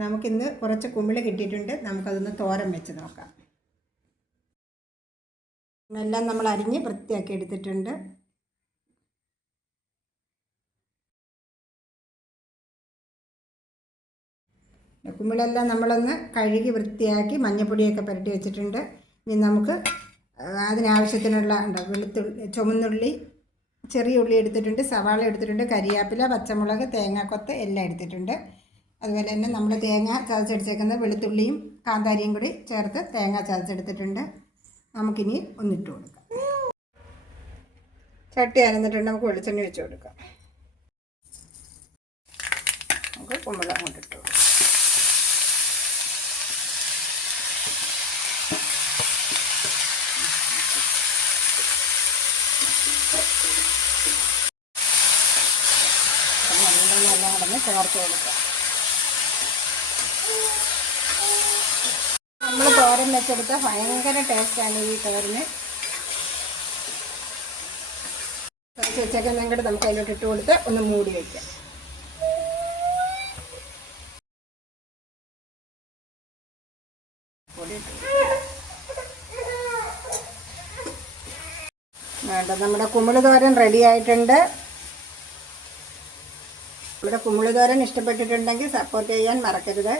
നമുക്കിന്ന് കുറച്ച് കുമിള് കിട്ടിയിട്ടുണ്ട്. നമുക്കതൊന്ന് തോരൻ വെച്ച് നോക്കാം. എല്ലാം നമ്മൾ അരിഞ്ഞ് വൃത്തിയാക്കി എടുത്തിട്ടുണ്ട്. കുമിളെല്ലാം നമ്മളൊന്ന് കഴുകി വൃത്തിയാക്കി മഞ്ഞപ്പൊടിയൊക്കെ പുരട്ടി വെച്ചിട്ടുണ്ട്. ഇനി നമുക്ക് അതിനാവശ്യത്തിനുള്ള ചുവന്നുള്ളി, ചെറിയ ഉള്ളി എടുത്തിട്ടുണ്ട്, സവാള എടുത്തിട്ടുണ്ട്, കരിയാപ്പില, പച്ചമുളക്, തേങ്ങാക്കൊത്ത് എല്ലാം എടുത്തിട്ടുണ്ട്. അതുപോലെ തന്നെ നമ്മൾ തേങ്ങ ചതച്ചെടുത്തേക്കുന്ന വെളുത്തുള്ളിയും കാന്താരിയും കൂടി ചേർത്ത് തേങ്ങ ചതച്ചെടുത്തിട്ടുണ്ട്. നമുക്കിനി ഒന്നിട്ട് കൊടുക്കാം. ചട്ടി അനന്നിട്ടുണ്ട്. നമുക്ക് വെളിച്ചെണ്ണ വെച്ച് കൊടുക്കാം. നമുക്ക് കുമ്പള കൊണ്ടിട്ട് കൊടുക്കാം. എല്ലാം കൂടെ ചേർത്ത് കൊടുക്കാം. നമ്മൾ തോരൻ വെച്ചെടുത്താൽ ഭയങ്കര ടേസ്റ്റാണ് ഈ തോരന്. വെച്ചേക്കെല്ലാം കൂടെ നമുക്ക് അതിലോട്ട് ഇട്ട് കൊടുത്ത് ഒന്ന് മൂടി വയ്ക്കാം. വേണ്ട, നമ്മുടെ കുമിള് തോരൻ റെഡി ആയിട്ടുണ്ട്. നമ്മുടെ കുമിള് തോരൻ ഇഷ്ടപ്പെട്ടിട്ടുണ്ടെങ്കിൽ സപ്പോർട്ട് ചെയ്യാൻ മറക്കരുത്.